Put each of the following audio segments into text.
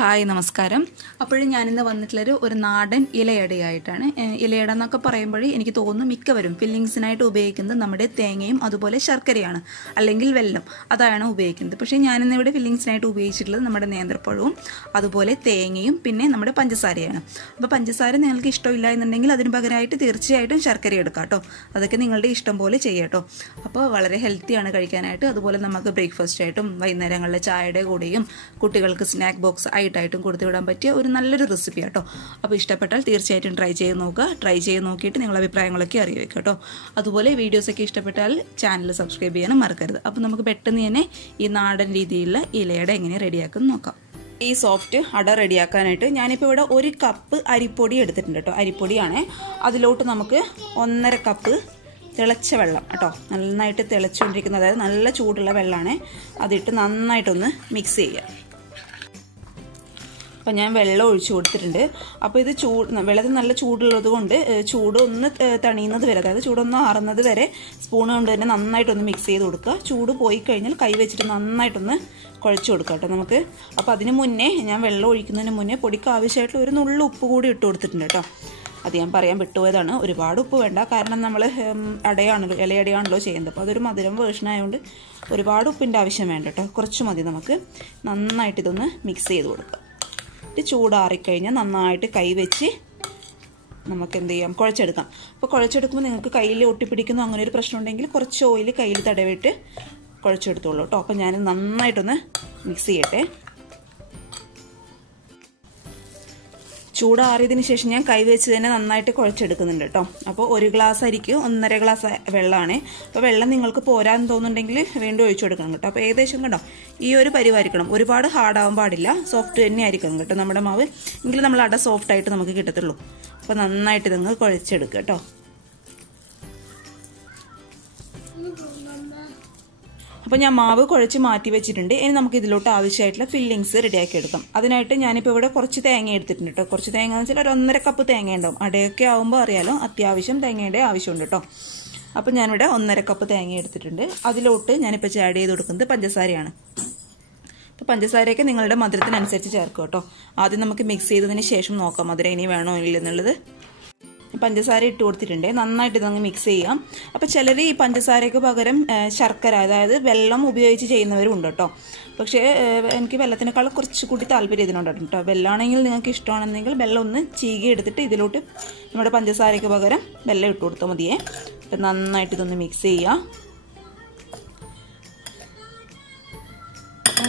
Hi നമസ്കാരം. അപ്പോഴും ഞാനിന്ന് വന്നിട്ടുള്ളൊരു ഒരു നാടൻ ഇലയടയായിട്ടാണ്. ഇലയട എന്നൊക്കെ പറയുമ്പോഴേ എനിക്ക് തോന്നുന്നു മിക്കവരും ഫില്ലിങ്സിനായിട്ട് ഉപയോഗിക്കുന്നത് നമ്മുടെ തേങ്ങയും അതുപോലെ ശർക്കരയാണ്, അല്ലെങ്കിൽ വെല്ലം, അതാണ് ഉപയോഗിക്കുന്നത്. പക്ഷേ ഞാനിന്നിവിടെ ഫില്ലിങ്സിനായിട്ട് ഉപയോഗിച്ചിട്ടുള്ളത് നമ്മുടെ നേന്ത്രപ്പഴവും അതുപോലെ തേങ്ങയും പിന്നെ നമ്മുടെ പഞ്ചസാരയാണ്. അപ്പോൾ പഞ്ചസാര നിങ്ങൾക്ക് ഇഷ്ടമില്ല എന്നുണ്ടെങ്കിൽ അതിന് പകരമായിട്ട് തീർച്ചയായിട്ടും ശർക്കര എടുക്കാം കേട്ടോ. അതൊക്കെ നിങ്ങളുടെ ഇഷ്ടം പോലെ ചെയ്യാം കേട്ടോ. അപ്പോൾ വളരെ ഹെൽത്തിയാണ് കഴിക്കാനായിട്ട്. അതുപോലെ നമുക്ക് ബ്രേക്ക്ഫാസ്റ്റ് ആയിട്ടും വൈകുന്നേരങ്ങളിലെ ചായയുടെ കൂടെയും കുട്ടികൾക്ക് സ്നാക്ക് ബോക്സ് ആയിട്ടും കൊടുത്തു വിടാൻ പറ്റിയ ഒരു നല്ലൊരു റെസിപ്പി കേട്ടോ. അപ്പോൾ ഇഷ്ടപ്പെട്ടാൽ തീർച്ചയായിട്ടും ട്രൈ ചെയ്ത് നോക്കുക. ട്രൈ ചെയ്ത് നോക്കിയിട്ട് നിങ്ങളുടെ അഭിപ്രായങ്ങളൊക്കെ അറിയിക്കുക കേട്ടോ. അതുപോലെ വീഡിയോസൊക്കെ ഇഷ്ടപ്പെട്ടാൽ ചാനൽ സബ്സ്ക്രൈബ് ചെയ്യാനും മറക്കരുത്. അപ്പോൾ നമുക്ക് പെട്ടെന്ന് തന്നെ ഈ നാടൻ രീതിയിലുള്ള ഇലയുടെ എങ്ങനെ റെഡിയാക്കും നോക്കാം. ഈ സോഫ്റ്റ് അട റെഡിയാക്കാനായിട്ട് ഞാനിപ്പോൾ ഇവിടെ 1 കപ്പ് അരിപ്പൊടി എടുത്തിട്ടുണ്ട് കേട്ടോ. അരിപ്പൊടിയാണ്. അതിലോട്ട് നമുക്ക് 1.5 കപ്പ് തിളച്ച വെള്ളം കേട്ടോ, നന്നായിട്ട് തിളച്ചുകൊണ്ടിരിക്കുന്ന, അതായത് നല്ല ചൂടുള്ള വെള്ളമാണ്. അതിട്ട് നന്നായിട്ടൊന്ന് മിക്സ് ചെയ്യുക. അപ്പോൾ ഞാൻ വെള്ളം ഒഴിച്ചു കൊടുത്തിട്ടുണ്ട്. അപ്പോൾ ഇത് വെള്ളത്തിൽ നല്ല ചൂടുള്ളത് കൊണ്ട് ചൂട് ഒന്ന് തണിയുന്നത് വരെ, അതായത് ചൂടൊന്ന് ആറുന്നത് വരെ സ്പൂൺ കൊണ്ട് തന്നെ നന്നായിട്ടൊന്ന് മിക്സ് ചെയ്ത് കൊടുക്കുക. ചൂട് പോയി കഴിഞ്ഞാൽ കൈ വെച്ചിട്ട് നന്നായിട്ടൊന്ന് കുഴച്ച് കൊടുക്കുക കേട്ടോ നമുക്ക്. അപ്പോൾ അതിന് മുന്നേ ഞാൻ വെള്ളം ഒഴിക്കുന്നതിന് മുന്നേ പൊടിക്ക് ആവശ്യമായിട്ടുള്ള ഒരു നുള്ളു ഉപ്പ് കൂടി ഇട്ട് കൊടുത്തിട്ടുണ്ട് കേട്ടോ. അത് ഞാൻ പറയാൻ വിട്ടുപോയതാണ്. ഒരുപാട് ഉപ്പ് വേണ്ട, കാരണം നമ്മൾ ഇലയടയാണല്ലോ ചെയ്യുന്നത്. അപ്പോൾ അതൊരു മധുരം വേർഷൻ ആയതുകൊണ്ട് ഒരുപാട് ഉപ്പിൻ്റെ ആവശ്യം വേണ്ട കേട്ടോ. കുറച്ച് മതി. നമുക്ക് നന്നായിട്ട് ഇതൊന്ന് മിക്സ് ചെയ്ത് കൊടുക്കുക. ചൂടാറിക്കഴിഞ്ഞാൽ നന്നായിട്ട് കൈ വെച്ച് നമുക്ക് എന്ത് ചെയ്യാം, കുഴച്ചെടുക്കാം. അപ്പോൾ കുഴച്ചെടുക്കുമ്പോൾ നിങ്ങൾക്ക് കയ്യിൽ ഒട്ടിപ്പിടിക്കുന്നു അങ്ങനെ ഒരു പ്രശ്നം ഉണ്ടെങ്കിൽ കുറച്ച് ഓയിൽ കയ്യിൽ തടവിട്ട് കുഴച്ചെടുത്തോളൂ കേട്ടോ. അപ്പോൾ ഞാൻ നന്നായിട്ടൊന്ന് മിക്സ് ചെയ്യട്ടെ. ചൂടാറിയതിന് ശേഷം ഞാൻ കൈ വെച്ച് തന്നെ നന്നായിട്ട് കുഴച്ചെടുക്കുന്നുണ്ട് കേട്ടോ. അപ്പോൾ 1 ഗ്ലാസ് അരിക്ക് 1.5 ഗ്ലാസ് വെള്ളമാണ്. അപ്പോൾ വെള്ളം നിങ്ങൾക്ക് പോരാന്ന് തോന്നുന്നുണ്ടെങ്കിൽ വീണ്ടും ഒഴിച്ചു കൊടുക്കണം കേട്ടോ. അപ്പോൾ ഏകദേശം കണ്ടോ ഈ ഒരു പരിവായിരിക്കണം. ഒരുപാട് ഹാർഡാവാൻ പാടില്ല, സോഫ്റ്റ് തന്നെ ആയിരിക്കണം കേട്ടോ നമ്മുടെ മാവ്. എങ്കിലും നമ്മൾ അട സോഫ്റ്റ് ആയിട്ട് നമുക്ക് കിട്ടത്തുള്ളൂ. അപ്പോൾ നന്നായിട്ട് നിങ്ങൾ കുഴച്ചെടുക്കുക കേട്ടോ. അപ്പോൾ ഞാൻ മാവ് കുഴച്ച് മാറ്റി വെച്ചിട്ടുണ്ട്. ഇനി നമുക്ക് ഇതിലോട്ട് ആവശ്യമായിട്ടുള്ള ഫില്ലിങ്സ് റെഡിയാക്കി എടുക്കാം. അതിനായിട്ട് ഞാനിപ്പോൾ ഇവിടെ കുറച്ച് തേങ്ങ എടുത്തിട്ടുണ്ട് കേട്ടോ. കുറച്ച് തേങ്ങ എന്ന് വെച്ചാൽ ഒരു 1.5 കപ്പ് തേങ്ങ ഉണ്ടാവും. അടയൊക്കെ ആകുമ്പോൾ അറിയാലോ അത്യാവശ്യം തേങ്ങയുടെ ആവശ്യമുണ്ട് കേട്ടോ. അപ്പോൾ ഞാനിവിടെ 1.5 കപ്പ് തേങ്ങ എടുത്തിട്ടുണ്ട്. അതിലോട്ട് ഞാനിപ്പോൾ ആഡ് ചെയ്ത് കൊടുക്കുന്നത് പഞ്ചസാരയാണ്. അപ്പോൾ പഞ്ചസാരയൊക്കെ നിങ്ങളുടെ മധുരത്തിനനുസരിച്ച് ചേർക്കുക കേട്ടോ. ആദ്യം നമുക്ക് മിക്സ് ചെയ്തതിന് ശേഷം നോക്കാം മധുരം ഇനി വേണോ ഇല്ലെന്നുള്ളത്. പഞ്ചസാര ഇട്ട് കൊടുത്തിട്ടുണ്ട്. നന്നായിട്ട് ഇതങ്ങ് മിക്സ് ചെയ്യാം. അപ്പോൾ ചിലർ ഈ പഞ്ചസാരയ്ക്ക് പകരം ശർക്കര, അതായത് വെള്ളം ഉപയോഗിച്ച് ചെയ്യുന്നവരുണ്ട് കേട്ടോ. പക്ഷേ എനിക്ക് വെള്ളത്തിനേക്കാളും കുറച്ചുകൂടി താല്പര്യം ഇതിനുണ്ട് കേട്ടോ. വെള്ളമാണെങ്കിൽ നിങ്ങൾക്ക് ഇഷ്ടമാണെന്നെങ്കിൽ വെള്ളം ഒന്ന് ചീകി എടുത്തിട്ട് ഇതിലോട്ട് നമ്മുടെ പഞ്ചസാരയ്ക്ക് പകരം വെള്ളം ഇട്ട് കൊടുത്താൽ മതിയേ. അപ്പം നന്നായിട്ട് ഇതൊന്ന് മിക്സ് ചെയ്യുക.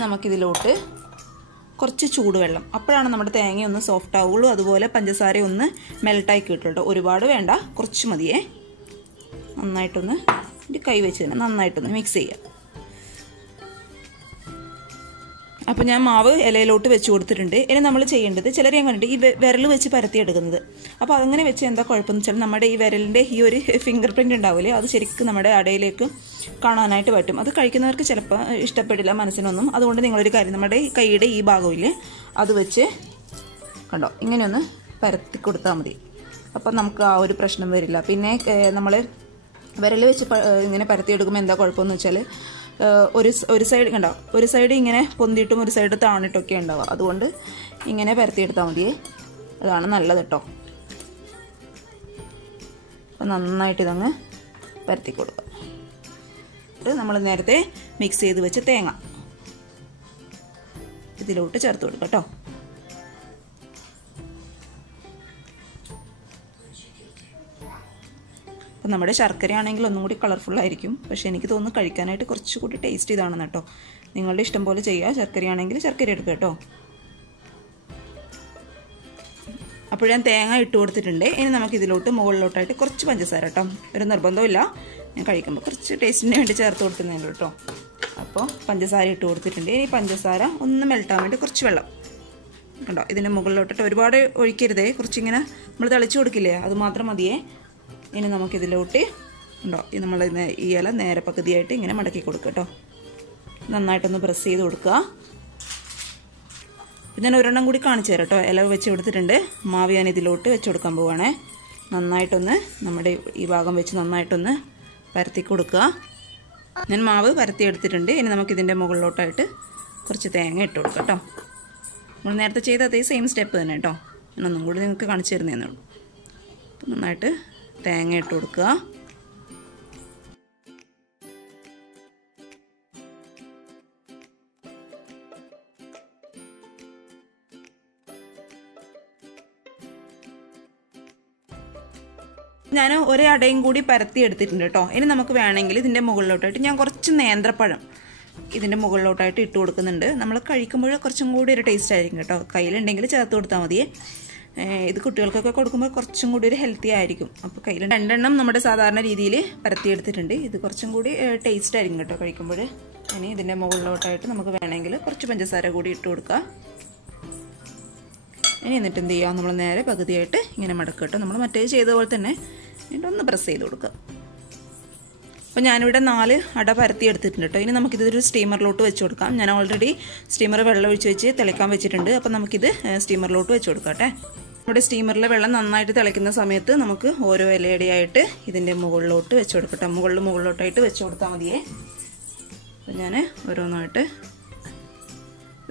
നമുക്കിതിലോട്ട് കുറച്ച് ചൂടുവെള്ളം, അപ്പോഴാണ് നമ്മുടെ തേങ്ങ ഒന്ന് സോഫ്റ്റ് ആവുള്ളൂ. അതുപോലെ പഞ്ചസാര ഒന്ന് മെൽട്ടായി കിട്ടുള്ളൂ. ഒരുപാട് വേണ്ട, കുറച്ച് മതിയേ. നന്നായിട്ടൊന്ന് കൈ വെച്ച് തന്നെ നന്നായിട്ടൊന്ന് മിക്സ് ചെയ്യുക. അപ്പോൾ ഞാൻ മാവ് ഇലയിലോട്ട് വെച്ച് കൊടുത്തിട്ടുണ്ട്. ഇനി നമ്മൾ ചെയ്യേണ്ടത്, ചിലർ ഞാൻ കണ്ടിട്ട് ഈ വിരൽ വെച്ച് പരത്തിയെടുക്കുന്നത്. അപ്പോൾ അതങ്ങനെ വെച്ച് എന്താ കുഴപ്പമെന്ന് വെച്ചാൽ നമ്മുടെ ഈ വിരലിൻ്റെ ഈ ഒരു ഫിംഗർ പ്രിൻ്റ് ഉണ്ടാവില്ലേ, അത് ശരിക്കും നമ്മുടെ അടയിലേക്ക് കാണാനായിട്ട് പറ്റും. അത് കഴിക്കുന്നവർക്ക് ചിലപ്പോൾ ഇഷ്ടപ്പെടില്ല മനസ്സിനൊന്നും. അതുകൊണ്ട് നിങ്ങളൊരു കാര്യം, നമ്മുടെ കൈയുടെ ഈ ഭാഗമില്ലേ അത് വെച്ച് കണ്ടോ ഇങ്ങനെയൊന്ന് പരത്തി കൊടുത്താൽ മതി. അപ്പം നമുക്ക് ആ ഒരു പ്രശ്നം വരില്ല. പിന്നെ നമ്മൾ വിരൽ വെച്ച് ഇങ്ങനെ പരത്തിയെടുക്കുമ്പോൾ എന്താ കുഴപ്പമെന്ന് വെച്ചാൽ ഒരു സൈഡ് കണ്ടോ, ഒരു സൈഡ് ഇങ്ങനെ പൊന്തിയിട്ടും ഒരു സൈഡ് താണിട്ടൊക്കെ ഉണ്ടാവുക. അതുകൊണ്ട് ഇങ്ങനെ പരത്തിയെടുത്താൽ മതിയേ, അതാണ് നല്ലത് കേട്ടോ. അപ്പം നന്നായിട്ട് ഇതങ്ങ് പരത്തി കൊടുക്കുക. എന്നിട്ട് നമ്മൾ നേരത്തെ മിക്സ് ചെയ്ത് വെച്ച തേങ്ങ ഇതിലോട്ട് ചേർത്ത് കൊടുക്കുക കേട്ടോ. അപ്പം നമ്മുടെ ശർക്കര ആണെങ്കിൽ ഒന്നും കൂടി കളർഫുള്ളായിരിക്കും. പക്ഷേ എനിക്ക് തോന്നുന്നു കഴിക്കാനായിട്ട് കുറച്ചുകൂടി ടേസ്റ്റ് ഇതാണെന്ന് കേട്ടോ. നിങ്ങളുടെ ഇഷ്ടം പോലെ ചെയ്യുക. ശർക്കരയാണെങ്കിൽ ശർക്കര എടുക്കുക കേട്ടോ. അപ്പോൾ ഞാൻ തേങ്ങ ഇട്ട് കൊടുത്തിട്ടുണ്ട്. ഇനി നമുക്ക് ഇതിലോട്ട് മുകളിലോട്ടായിട്ട് കുറച്ച് പഞ്ചസാര കേട്ടോ. ഒരു നിർബന്ധമില്ല, ഞാൻ കഴിക്കുമ്പോൾ കുറച്ച് ടേസ്റ്റിന് വേണ്ടി ചേർത്ത് കൊടുക്കുന്നതിന് കേട്ടോ. അപ്പോൾ പഞ്ചസാര ഇട്ട് കൊടുത്തിട്ടുണ്ട്. ഇനി പഞ്ചസാര ഒന്ന് മെൽട്ടാൻ വേണ്ടി കുറച്ച് വെള്ളം കണ്ടോ ഇതിൻ്റെ മുകളിലോട്ടിട്ട് ഒരുപാട് ഒഴിക്കരുതേ. കുറച്ചിങ്ങനെ നമ്മൾ തളിച്ചു കൊടുക്കില്ലേ, അത് മാത്രം മതിയേ. ഇനി നമുക്കിതിലോട്ട് ഉണ്ടോ നമ്മൾ ഈ ഇല നേരെ പകുതിയായിട്ട് ഇങ്ങനെ മടക്കി കൊടുക്കുക കേട്ടോ. നന്നായിട്ടൊന്ന് പ്രസ് ചെയ്ത് കൊടുക്കുക. ഞാൻ ഒരെണ്ണം കൂടി കാണിച്ചു തരാം കേട്ടോ. ഇല വെച്ച് കൊടുത്തിട്ടുണ്ട്. മാവ് ഞാൻ ഇതിലോട്ട് വെച്ച് കൊടുക്കാൻ പോവുകയാണേ. നന്നായിട്ടൊന്ന് നമ്മുടെ ഈ ഭാഗം വെച്ച് നന്നായിട്ടൊന്ന് പരത്തി കൊടുക്കുക. ഞാൻ മാവ് പരത്തി എടുത്തിട്ടുണ്ട്. ഇനി നമുക്കിതിൻ്റെ മുകളിലോട്ടായിട്ട് കുറച്ച് തേങ്ങ ഇട്ട് കൊടുക്കാം കേട്ടോ. നമ്മൾ നേരത്തെ ചെയ്ത അതേ സെയിം സ്റ്റെപ്പ് തന്നെ കേട്ടോ. ഞാനൊന്നും കൂടി നിങ്ങൾക്ക് കാണിച്ചു തരുന്നതേ ഉള്ളൂ. അപ്പോൾ നന്നായിട്ട് തേങ്ങ ഇട്ട് കൊടുക്കുക. ഞാൻ ഒരു അടയും കൂടി പരത്തി എടുത്തിട്ടുണ്ട് കേട്ടോ. ഇനി നമുക്ക് വേണമെങ്കിൽ ഇതിൻ്റെ മുകളിലോട്ടായിട്ട് ഞാൻ കുറച്ച് നേന്ത്രപ്പഴം ഇതിൻ്റെ മുകളിലോട്ടായിട്ട് ഇട്ട് കൊടുക്കുന്നുണ്ട്. നമ്മൾ കഴിക്കുമ്പോൾ കുറച്ചും കൂടി ഒരു ടേസ്റ്റ് ആയിരിക്കും കേട്ടോ. കയ്യിലുണ്ടെങ്കിൽ ചേർത്ത് കൊടുത്താൽ മതിയേ. ഇത് കുട്ടികൾക്കൊക്കെ കൊടുക്കുമ്പോൾ കുറച്ചും കൂടി ഒരു ഹെൽത്തി ആയിരിക്കും. അപ്പോൾ കയ്യിൽ 2 എണ്ണം നമ്മുടെ സാധാരണ രീതിയിൽ പരത്തിയെടുത്തിട്ടുണ്ട്. ഇത് കുറച്ചും കൂടി ടേസ്റ്റ് ആയിരിക്കും കേട്ടോ കഴിക്കുമ്പോൾ. ഇനി ഇതിൻ്റെ മുകളിലോട്ടായിട്ട് നമുക്ക് വേണമെങ്കിൽ കുറച്ച് പഞ്ചസാര കൂടി ഇട്ട് കൊടുക്കാം. ഇനി എന്നിട്ട് എന്ത് ചെയ്യാം, നമ്മൾ നേരെ പകുതിയായിട്ട് ഇങ്ങനെ മടക്കുക കേട്ടോ. നമ്മൾ മറ്റേ ചെയ്ത പോലെ തന്നെ എന്നിട്ട് ഒന്ന് പ്രസ് ചെയ്ത് കൊടുക്കുക. അപ്പോൾ ഞാനിവിടെ 4 അട പരത്തി എടുത്തിട്ടുണ്ട് കേട്ടോ. ഇനി നമുക്കിതൊരു സ്റ്റീമറിലോട്ട് വെച്ച് കൊടുക്കാം. ഞാൻ ഓൾറെഡി സ്റ്റീമർ വെള്ളം ഒഴിച്ച് വെച്ച് തിളയ്ക്കാൻ വെച്ചിട്ടുണ്ട്. അപ്പോൾ നമുക്കിത് സ്റ്റീമറിലോട്ട് വെച്ച് കൊടുക്കാം കേട്ടോ. നമ്മുടെ സ്റ്റീമറിലെ വെള്ളം നന്നായിട്ട് തിളയ്ക്കുന്ന സമയത്ത് നമുക്ക് ഓരോ ഇലയടയായിട്ട് ഇതിൻ്റെ മുകളിലോട്ട് വെച്ച് കൊടുക്കട്ടെ. മുകളിലോട്ടായിട്ട് വെച്ച് കൊടുത്താൽ മതിയേ. അപ്പോൾ ഞാൻ ഓരോന്നായിട്ട്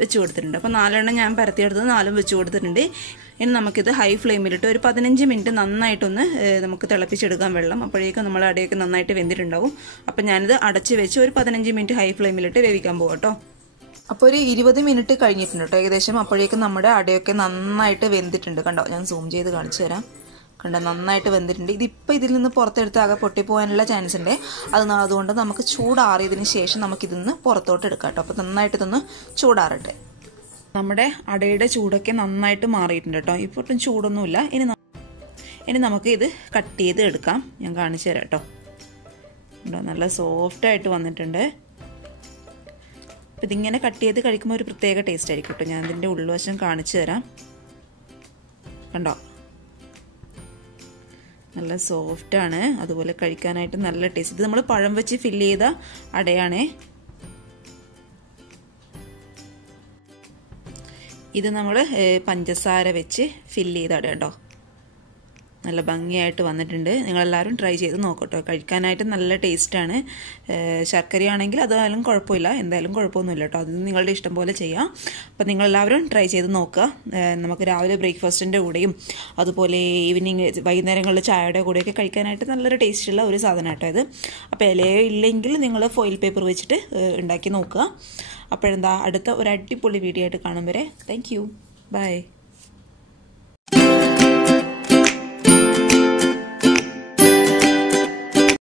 വെച്ച് കൊടുത്തിട്ടുണ്ട്. അപ്പോൾ 4 എണ്ണം ഞാൻ പരത്തിയെടുത്തത് 4ഉം വെച്ച് കൊടുത്തിട്ടുണ്ട്. ഇനി നമുക്കിത് ഹൈ ഫ്ലെയിമിലിട്ട് ഒരു 15 മിനിറ്റ് നന്നായിട്ടൊന്ന് നമുക്ക് തിളപ്പിച്ചെടുക്കാം വെള്ളം. അപ്പോഴേക്കും നമ്മൾ അടയൊക്കെ നന്നായിട്ട് വെന്തിട്ടുണ്ടാവും. അപ്പോൾ ഞാനിത് അടച്ച് വെച്ച് ഒരു 15 മിനിറ്റ് ഹൈ ഫ്ലെയിമിലിട്ട് വേവിക്കാൻ പോകാം കേട്ടോ. അപ്പോൾ ഒരു 20 മിനിറ്റ് കഴിഞ്ഞിട്ടുണ്ട് കേട്ടോ ഏകദേശം. അപ്പോഴേക്കും നമ്മുടെ അടയൊക്കെ നന്നായിട്ട് വെന്തിട്ടുണ്ട്. കണ്ടോ, ഞാൻ സൂം ചെയ്ത് കാണിച്ചു തരാം. കണ്ടോ, നന്നായിട്ട് വെന്തിട്ടുണ്ട്. ഇതിപ്പോൾ ഇതിൽ നിന്ന് പുറത്തെടുത്ത് ആകെ പൊട്ടിപ്പോകാനുള്ള ചാൻസ് ഉണ്ട്. അതുകൊണ്ട് നമുക്ക് ചൂടാറിയതിന് ശേഷം നമുക്കിതിൽ നിന്ന് പുറത്തോട്ട് എടുക്കാം കേട്ടോ. അപ്പോൾ നന്നായിട്ട് ഇതൊന്ന് ചൂടാറട്ടെ. നമ്മുടെ അടയുടെ ചൂടൊക്കെ നന്നായിട്ട് മാറിയിട്ടുണ്ട് കേട്ടോ. ഇപ്പോൾ ഒട്ടും ചൂടൊന്നുമില്ല. ഇനി നമുക്ക് ഇത് കട്ട് ചെയ്ത് എടുക്കാം. ഞാൻ കാണിച്ചു തരാം കേട്ടോ. നല്ല സോഫ്റ്റായിട്ട് വന്നിട്ടുണ്ട്. അപ്പോൾ ഇതിങ്ങനെ കട്ട് ചെയ്ത് കഴിക്കുമ്പോൾ ഒരു പ്രത്യേക ടേസ്റ്റ് ആയിരിക്കും കേട്ടോ. ഞാൻ ഇതിൻ്റെ ഉൾവശം കാണിച്ചു തരാം. കണ്ടോ, നല്ല സോഫ്റ്റാണ്. അതുപോലെ കഴിക്കാനായിട്ട് നല്ല ടേസ്റ്റ്. ഇത് നമ്മൾ പഴം വെച്ച് ഫില്ല് ചെയ്ത അടയാണേ. ഇത് നമ്മൾ പഞ്ചസാര വെച്ച് ഫില്ല് ചെയ്ത അട കേട്ടോ. നല്ല ഭംഗിയായിട്ട് വന്നിട്ടുണ്ട്. നിങ്ങളെല്ലാവരും ട്രൈ ചെയ്ത് നോക്കട്ടോ. കഴിക്കാനായിട്ട് നല്ല ടേസ്റ്റാണ്. ശർക്കരയാണെങ്കിൽ അതായാലും കുഴപ്പമില്ല, എന്തായാലും കുഴപ്പമൊന്നുമില്ല കേട്ടോ. അത് നിങ്ങളുടെ ഇഷ്ടം പോലെ ചെയ്യാം. അപ്പോൾ നിങ്ങളെല്ലാവരും ട്രൈ ചെയ്ത് നോക്കുക. നമുക്ക് രാവിലെ ബ്രേക്ക്ഫാസ്റ്റിൻ്റെ കൂടെയും അതുപോലെ ഈവനിങ് വൈകുന്നേരങ്ങളിൽ ചായയുടെ കൂടെയൊക്കെ കഴിക്കാനായിട്ട് നല്ലൊരു ടേസ്റ്റുള്ള ഒരു സാധനം കേട്ടോ ഇത്. അപ്പോൾ ഇലയോ ഇല്ലെങ്കിൽ നിങ്ങൾ ഫോയിൽ പേപ്പർ വെച്ചിട്ട് ഉണ്ടാക്കി നോക്കുക. അപ്പോഴെന്താ, അടുത്ത ഒരു അടിപൊളി വീഡിയോ ആയിട്ട് കാണും വരെ താങ്ക് യു. ബൈ.